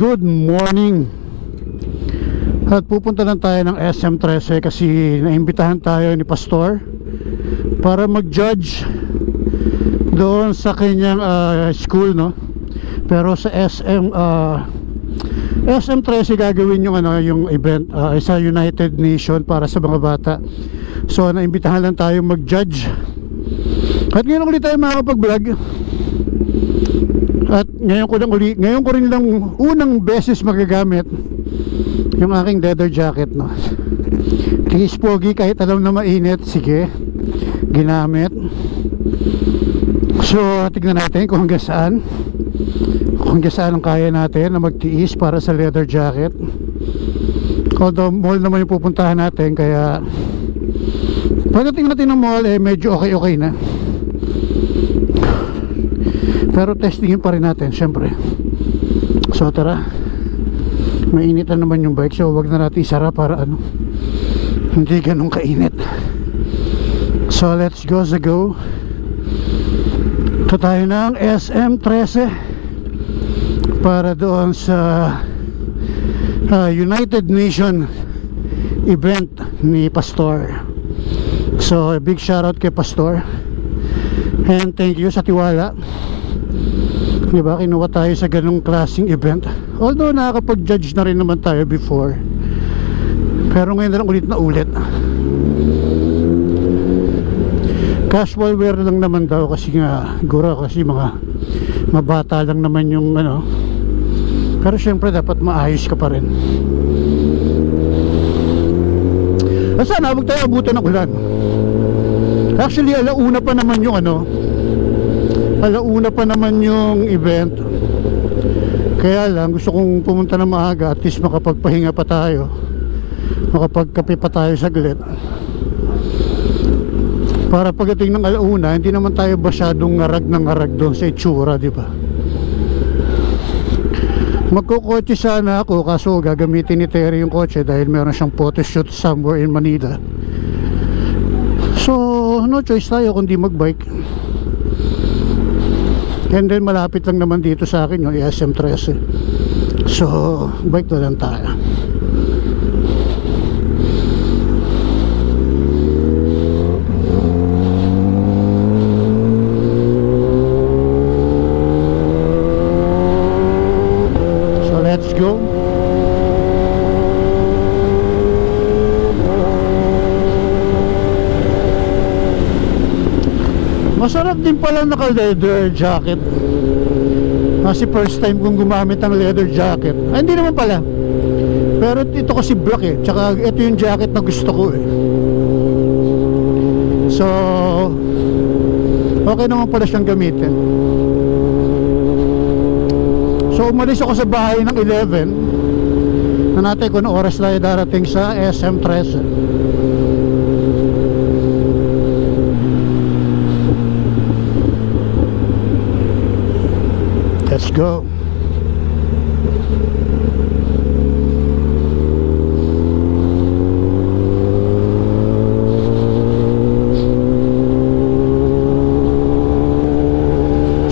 good morning. At pupunta lang tayo ng SM13 kasi naimbitahan tayo ni Pastor para mag-judge doon sa kanyang school, no? Pero sa SM13 gagawin yung yung event sa United Nation para sa mga bata. So naimbitahan lang tayo mag-judge. At ngayon ulit tayo makakapag-vlog. At ngayon ko rin lang unang beses magagamit yung aking leather jacket, no? Tingis pogi kahit alam na mainit. Sige, ginamit. So tignan natin kung hanggang saan ang kaya natin na magtiis para sa leather jacket. Although mall naman yung pupuntahan natin, kaya pagdating natin ng mall medyo okay na. Pero testingin pa rin natin syempre. So tara, mainit na naman yung bike, so wag na natin isara para hindi ganun kainit. So let's go. Ito tayo ng SM13 para doon sa United Nation event ni Pastor. So a big shoutout kay Pastor and thank you sa tiwala. Diba, kinuha tayo sa ganung klaseng event. Although nakakapag-judge na rin naman tayo before, pero ngayon na lang ulit. Casual wear lang naman daw kasi nga gura, kasi mga bata lang naman yung pero syempre dapat maayos ka pa rin. Sana huwag tayo abutan ng ulan. Actually alauna pa naman yung event. Kaya lang gusto kong pumunta na maaga, at least makapagpahinga pa tayo, makapagkape pa tayo saglit, para pagdating ng alauna hindi naman tayo masyadong ngarag doon sa itsura, di ba? Magkukotse sana ako, kaso gagamitin ni Terry yung kotse dahil meron siyang photoshoot somewhere in Manila. So no choice tayo kundi magbike. And then malapit lang naman dito sa akin yung SM13. So bike na lang tayo. So let's go. Masarap din pala naka-leather jacket. Kasi first time kong gumamit ng leather jacket. Ay, hindi naman pala. Pero ito kasi black tsaka ito yung jacket na gusto ko So okay naman pala siyang gamitin. So umalis ako sa bahay ng 11. Nanatay ko na oras tayo darating sa SM13. Let's go.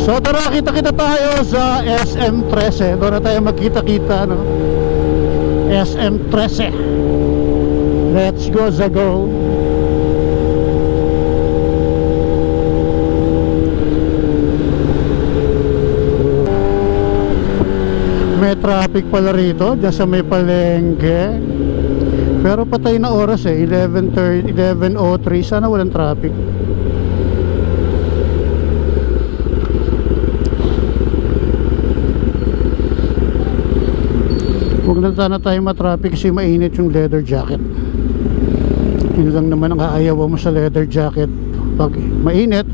So tara, kita tayo sa SM13. Doon na tayo magkita-kita, no? SM13. Let's go, Zago. May traffic pala rito dyan sa may palengke, pero patay na oras 11:03. Sana walang traffic. Huwag na sana tayo matraffic kasi mainit yung leather jacket. Yun lang naman ang aayaw mo sa leather jacket pag mainit,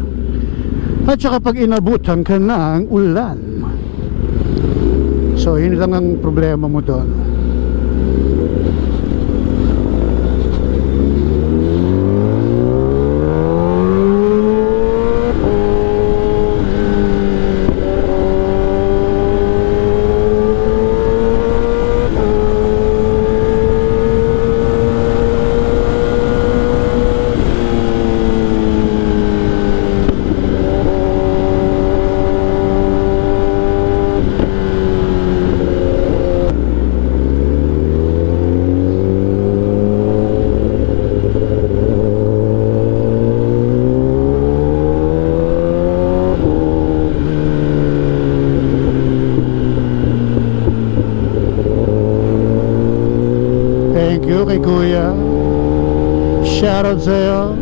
at saka pag inabutan ka ng ulan. So yun lang ang problema mo doon. Thank you kay Kuya. Shoutout sa'yo.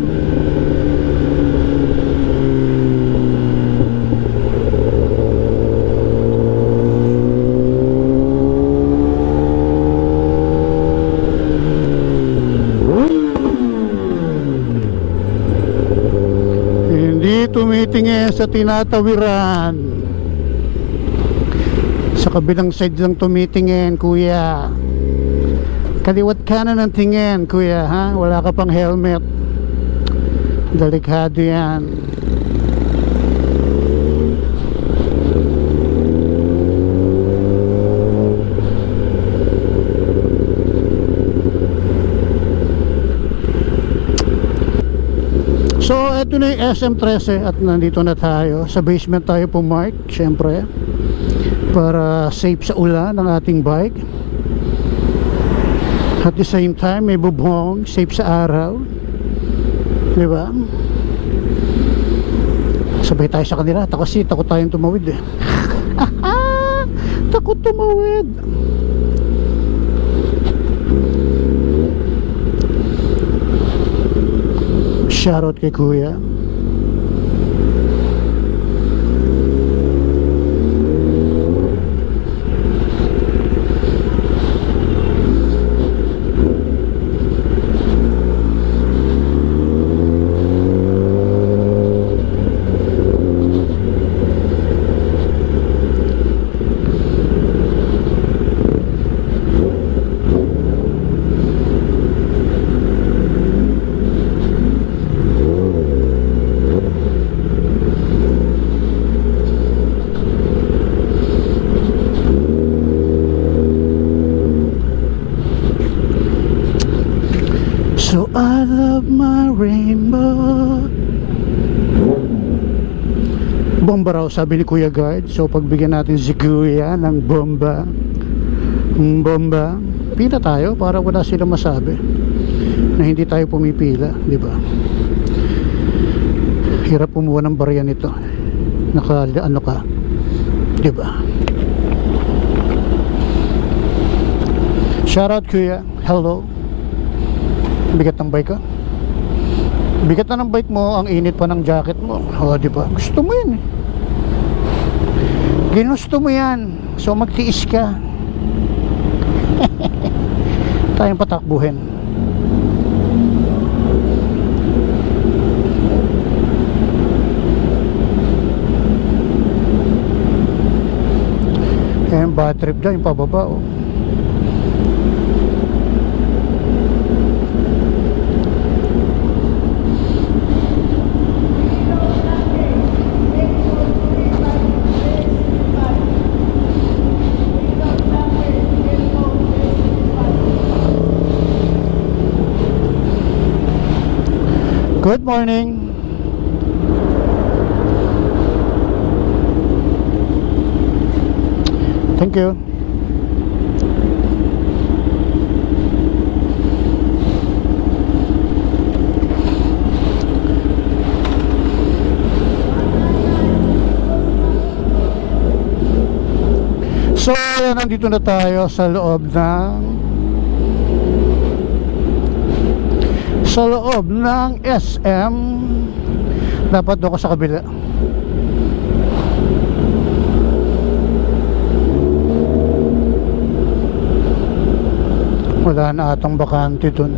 Hindi tumitingin sa tinatawiran. Sa kabilang side lang tumitingin, Kuya. Kaliwat kanan ng tingin, Kuya, ha? Wala ka pang helmet. Delikado yan. So, eto na yung SM13 at nandito na tayo. Sa basement tayo pumark, syempre. Para safe sa ulan ng ating bike. At the same time, may bubong, safe sa araw. Diba? Sabay tayo sa kanila. Kasi takot tayong tumawid eh. Takot tumawid. Shoutout kay Kuya. So I love my rainbow. Bomba raw, sabi ni Kuya Guard. So pagbigyan natin si Kuya ng bomba. Bomba. Pila tayo para wala silang masabi na hindi tayo pumipila, di ba? Hirap kumuha ng barya nito. Ano ka, di ba? Shoutout Kuya. Hello. Bigat ng bike ko. Bigat na ng bike mo, ang init pa ng jacket mo. O, di ba? Gusto mo yan eh. Ginusto mo yan. So magtiis ka. Tayong patakbuhin. Eh, bad trip dyan, yung pababa oh. Good morning. Thank you. So, nandito na tayo sa loob ng SM. Dapat doon ko sa kabila. Wala na atang bakante dun.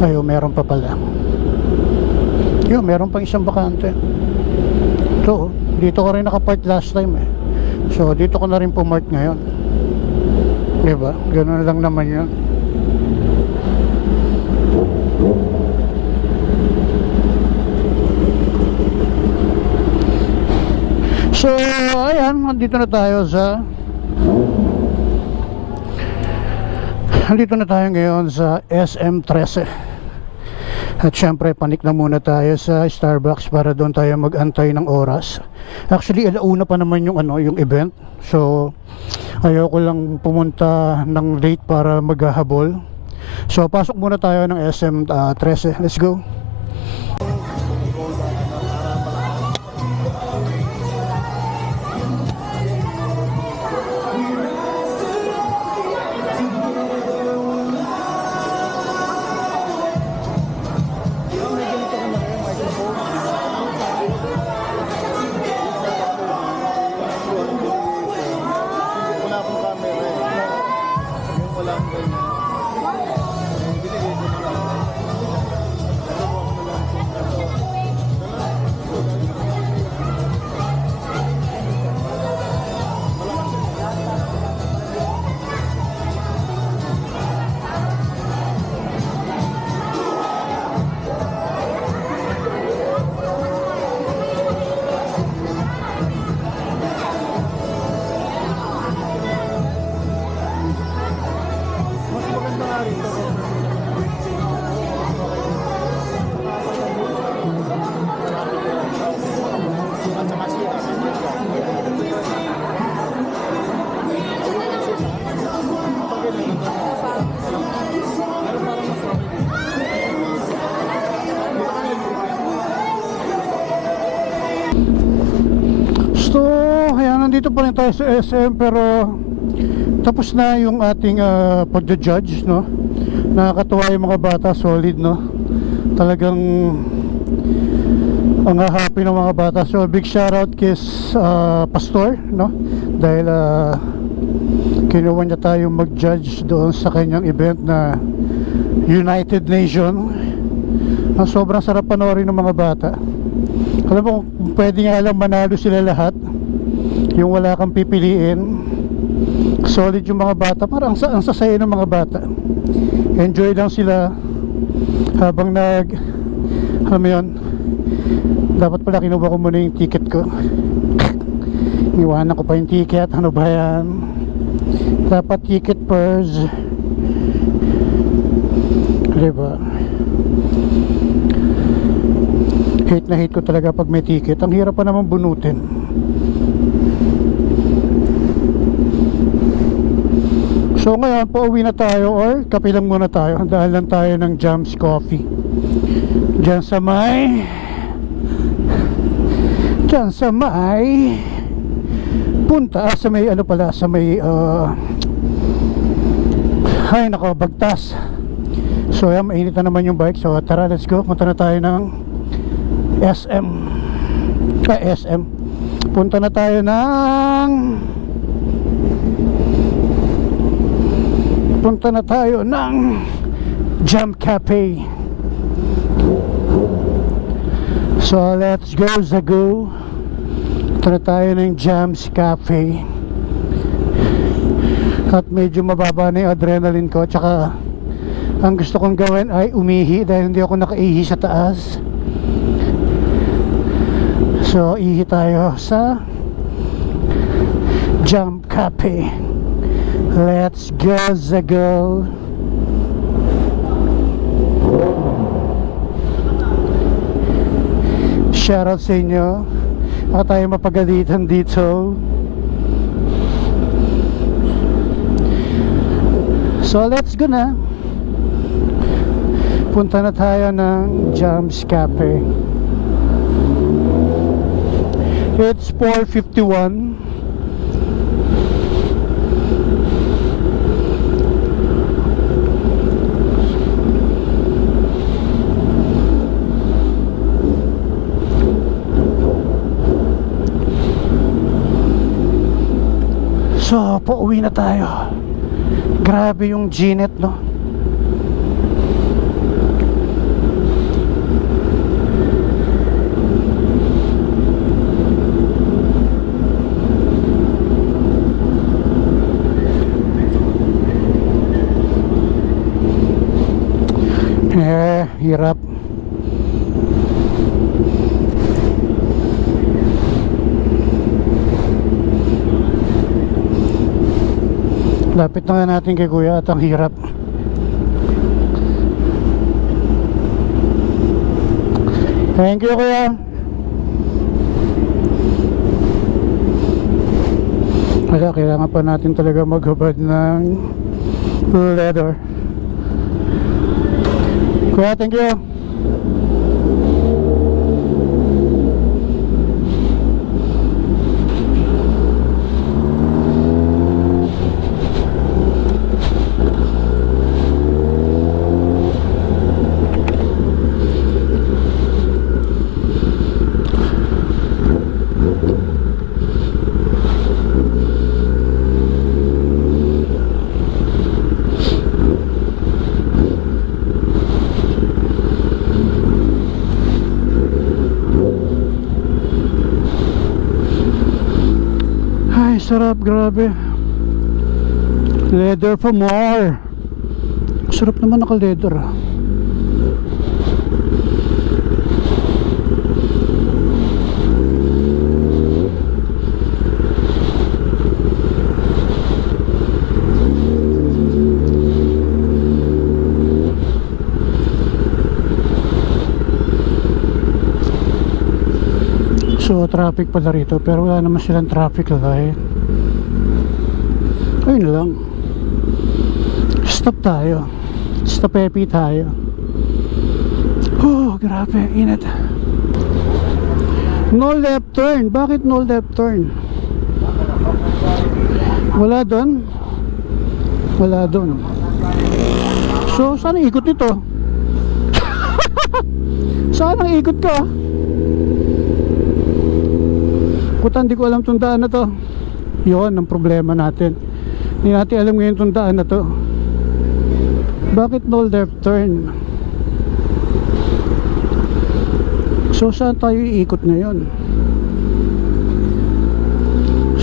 Ayo, meron pa pala. Yo, meron pang isang bakante. Ito, dito ko rin nakapark last time eh. So, dito ko na rin pumark ngayon. Diba? Ganun lang naman yun. So, ayan, nandito na tayo ngayon sa SM13. At syempre, panik na muna tayo sa Starbucks para doon tayo mag-antay ng oras. Actually, alauna pa naman yung event. So, ayoko lang pumunta ng late para maghahabol. So, pasok muna tayo ng SM13. Let's go. pa rin tayo sa SM, pero tapos na yung ating pagja-judge, no? Nakakatuwa yung mga bata, solid, no? Talagang ang happy ng mga bata. So big shoutout kay Pastor, no? Dahil kinuha niya tayong mag-judge doon sa kanyang event na United Nation. Sobrang sarap panoorin ng mga bata. Alam mo, kung pwede nga lang manalo sila lahat, yung wala kang pipiliin, solid yung mga bata. Parang ang sasaya ng mga bata. Enjoy lang sila habang alam mo yun, dapat pala kinuha ko muna yung ticket ko. Iwanan ko pa yung ticket. Ano ba yan? Dapat ticket first, diba? Hate na hate ko talaga pag may ticket. Ang hirap pa naman bunutin. So ngayon, pauwi na tayo or kape lang muna tayo. Handaan lang tayo ng Jams Coffee Diyan sa may punta sa may ano pala, sa may ay nako, Bagtas. So yan, mainit na naman yung bike. So tara, let's go. Punta na tayo ng SM. Punta na tayo ng Jam Cafe. So let's go, Zago. Punta na tayo ng Jams Cafe. At medyo mababa na yung adrenaline ko. Tsaka ang gusto kong gawin ay umihi dahil hindi ako nakaihi sa taas. So ihi tayo sa Jam Cafe. Let's go, Zago. Shoutout sa inyo. Baka tayo mapagalitan dito. So let's go na. Punta na tayo ng Jams Cafe. It's 4:51. So, pauwi na tayo. Grabe yung Gnet, no? Hirap. Lapit na nga natin kay Kuya at ang hirap. Thank you, Kuya. Kailangan pa natin talaga maghubad ng leather. Kuya, thank you. Sarap, grabe. Leather for more. Sarap naman naka-leather. So traffic pala rito, pero wala naman silang traffic light. Ayun lang. Stop tayo. Stop happy tayo. Oh, grabe, init. No left turn. Bakit no left turn? Wala doon. Wala doon. So, saan ang ikot nito? Saan ang ikot ka? Puta, hindi ko alam itong daan na to. Yun ang problema natin. Hindi natin alam ngayon itong daan na to. Bakit no left turn? So, saan tayo iikot ngayon?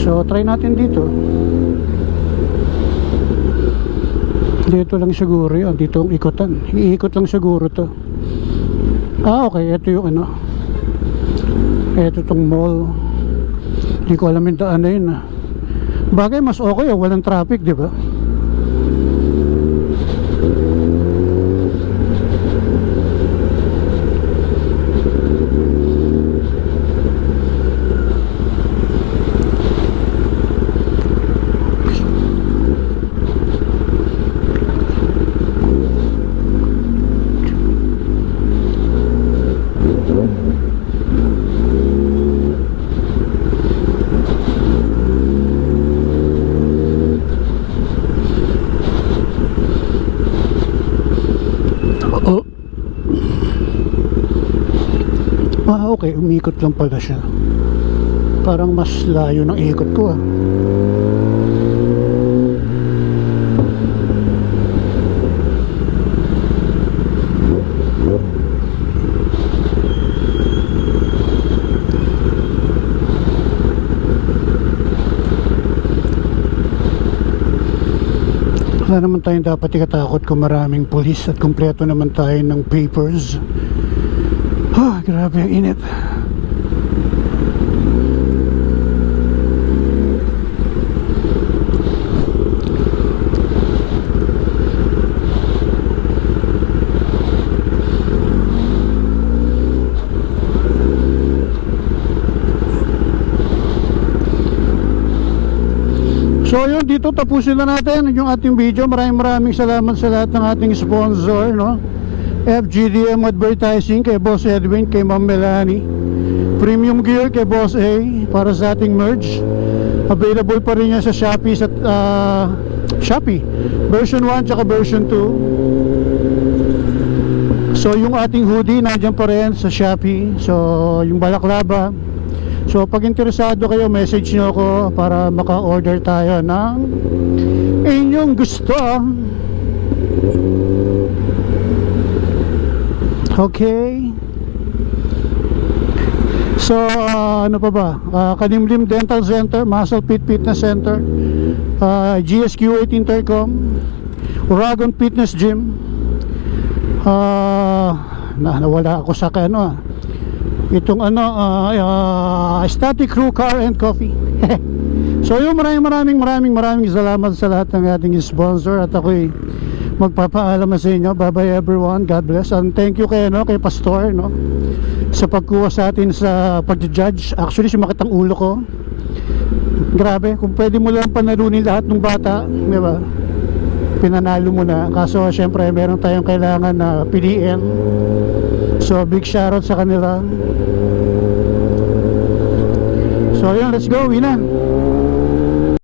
So, try natin dito. Dito lang siguro yun. Dito ang ikutan. Iikot lang siguro to. Ah, okay. Ito yung ano. Ito tong mall. Hindi ko alam yung daan na yun. Bagay, mas okay. Walang traffic, di ba? Oh. Ah, okay, umikot lang pala siya. Parang mas layo ng ikot ko ah. Wala naman tayong dapat ikatakot kung maraming pulis at kumpleto naman tayo ng papers. Ah, grabe ang init. So yun, dito tapusin na natin yung ating video. Maraming salamat sa lahat ng ating sponsor, no? FGDM Advertising, kay Boss Edwin, kay Ma'am Melanie. Premium Gear kay Boss A para sa ating merch. Available pa rin yan sa Shopee, sa Shopee version 1 tsaka version 2. So yung ating hoodie nandiyan pa rin sa Shopee. So yung balaklava. So pag interesado kayo, message nyo ako para maka-order tayo ng inyong gusto. Okay. So ano pa ba? Kanimlim Dental Center, Muscle Pit Fitness Center, GSQ8 Intercom, Uragon Fitness Gym. Nawala ako sa ano itong ano Static Crew Car and Coffee. So yun, maraming salamat sa lahat ng ating sponsor. At ako'y magpapaalam sa inyo. Bye bye everyone, God bless. And thank you kay Pastor, no, sa pagkuha sa atin sa pag-judge. Actually sumakit ang ulo ko. Grabe, kung pwede mo lang panalunin lahat ng bata, di ba? Pinanalo mo na. Kaso syempre meron tayong kailangan na piliin. So big shoutout sa kanila. So yun, let's go, uwi na.